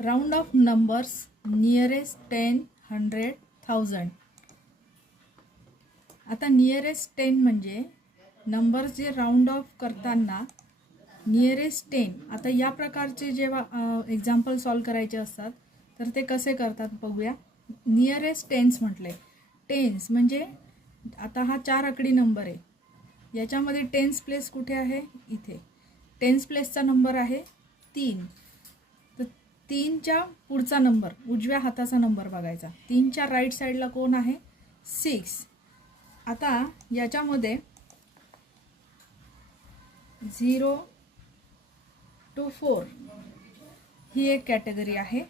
Round of numbers nearest 10, 100, 1000. आता nearest 10 म्हणजे numbers जे राउंड ऑफ करताना नियरेस्ट 10. आता या प्रकारचे जेव्हा एक्झाम्पल सॉल्व करायचे असतात तर ते कसे करतात बघूया. नियरेस्ट टेन्स म्हटले. टेन्स म्हणजे आता हा 4 आकडी नंबर आहे, याच्यामध्ये टेन्स प्लेस कुठे आहे? इथे. टेन्स प्लेसचा नंबर आहे 3. तर 3च्या पुढचा नंबर, उजव्या हाताचा नंबर बघायचा. 3च्या राईट साईडला कोण आहे? 6. आता याच्यामध्ये 0 to 4 ही एक कॅटेगरी आहे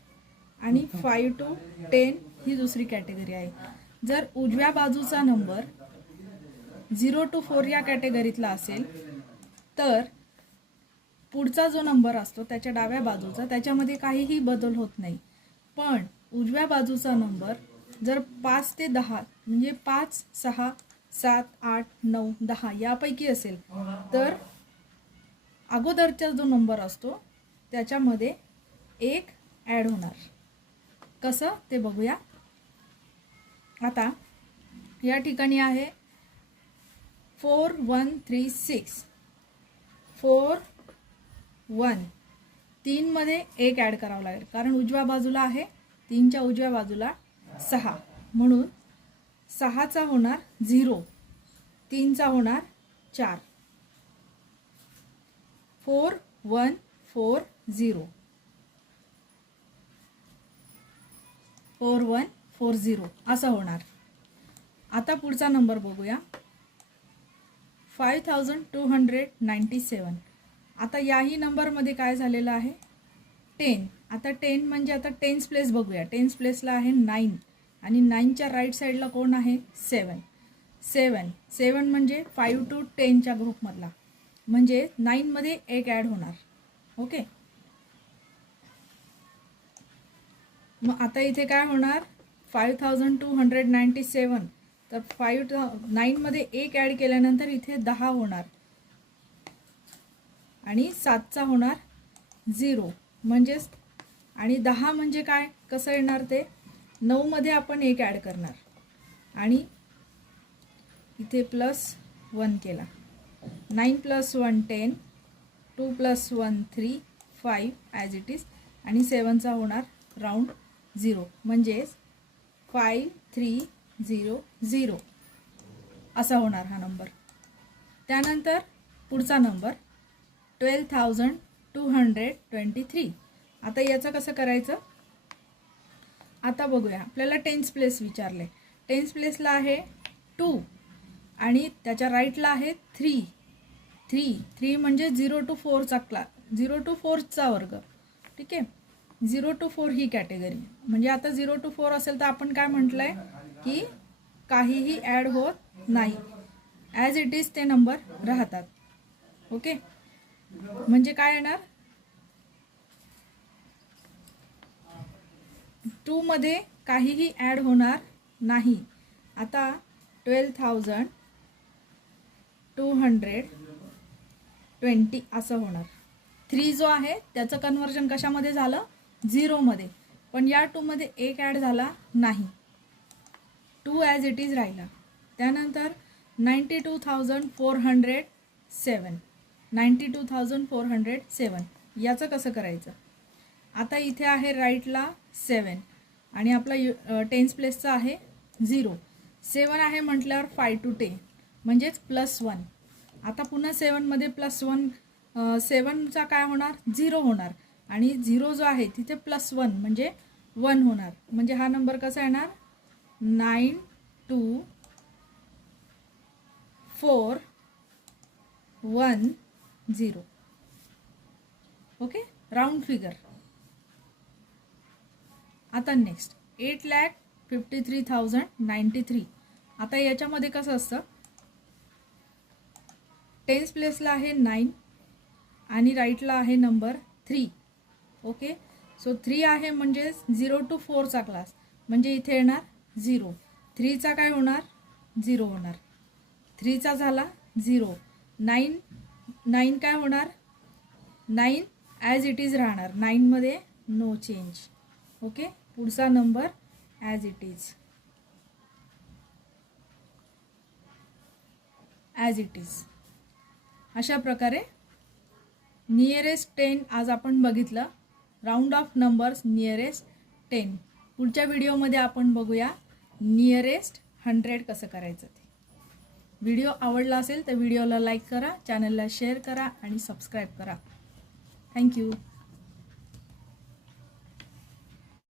आणि 5 to 10 ही दुसरी कॅटेगरी आहे. जर उजव्या बाजूचा नंबर 0 to 4 या कॅटेगरीतला असेल तर पुढचा जो नंबर असतो त्याच्या डाव्या बाजूचा त्याच्यामध्ये काहीही बदल होत नाही. पण उजव्या बाजूचा नंबर जर 5 ते 10 म्हणजे 5, 6, 7, 8, 9, 10 यापैकी असेल तर अगोदरचा जो नंबर असतो त्याच्यामध्ये 1 ॲड होणार. कसं ते बघूया. आता या ठिकाणी आहे 4, 1, 3, 6. 4, 1. 3 मध्ये 1 ॲड करावं लागेल कारण उजव्या बाजूला आहे, 3च्या उजव्या बाजूला 6 म्हणून 6चा होणार 0, 3चा होणार 4. 4, 1, 4, 0. 4, 1, 4, 0 असं होणार. आता पुढचा नंबर बघूया. 5297. आता याही नंबरमध्ये काय झालेलं आहे? 10. आता 10 म्हणजे आता टेन्स प्लेस बघूया. टेन्स प्लेसला आहे 9 आणि 9च्या राईट साईडला कोण आहे? 7. 7 म्हणजे 5 to 10च्या ग्रुपमधला म्हणजे 9 मध्ये 1 ॲड होणार. ओके. मग आता इथे काय होणार? 5297. तर 9 मध्ये 1 ॲड केल्यानंतर इथे 10 होणार आणि 7चा होणार 0 म्हणजेच. आणि 10 म्हणजे काय? कसं येणार ते? 9 मध्ये आपण 1 ॲड करणार आणि इथे +1 केला. 9 + 1 10, 2 + 1 3, 5 ॲज इट इज आणि 7चा होणार राऊंड 0 म्हणजेच 5300 असा होणार हा नंबर. त्यानंतर पुढचा नंबर 12223. आता याचं कसं करायचं? आता बघूया. आपल्याला टेन्स प्लेस विचारले. टेन्स प्लेसला आहे 2 आणि त्याच्या राईटला आहे 3 म्हणजे 0 to 4चा 0 to 4चा वर्ग. ठीक आहे. 0 to 4 ही कॅटेगरी म्हणजे आता 0 to 4 असेल तर आपण काय म्हटलंय की काहीही ॲड होत नाही, ॲज इट इज ते नंबर राहतात. ओके. म्हणजे काय येणार? 2 मध्ये काहीही ॲड होणार नाही. आता 12220 असं होणार. 3 जो आहे त्याचं कन्वर्जन कशामध्ये झालं? 0 मध्ये. पण या 2 मध्ये 1 ॲड झाला नाही, 2 ॲज इट इज राहिला. त्यानंतर 92407. 92407 याचं कसं करायचं? आता इथे आहे राईटला 7 आणि आपला टेन्स प्लेसचा आहे 0. 7 आहे म्हटल्यावर 5 to 10 म्हणजेच +1. आता पुन्हा 7 मध्ये +1, 7चा काय होणार? 0 होणार आणि 0 जो आहे तिथे +1 म्हणजे 1 होणार. म्हणजे हा नंबर कसा येणार? 92410. ओके. Round figure. आता नेक्स्ट 8,53,093. आता याच्यामध्ये कसं असतं? टेन्स प्लेसला आहे 9 आणि राईटला आहे नंबर 3. ओके. सो 3 आहे म्हणजे 0 to 4चा क्लास म्हणजे इथे येणार 0. 3चा काय होणार? 0 होणार. 3चा झाला 0. 9 काय होणार? 9 ॲज इट इज राहणार. 9 मध्ये नो चेंज. ओके, पुढचा number as it is. As it is. अशा प्रकारे नियरेस्ट 10 आज आपण बघितलं. Round of numbers nearest 10. पुढच्या व्हिडिओमध्ये आपण बघूया नियरेस्ट 100 कसं करायचं ते. व्हिडिओ आवडला असेल तर व्हिडिओला लाईक करा, चॅनलला शेअर करा आणि सबस्क्राईब करा. थँक्यू.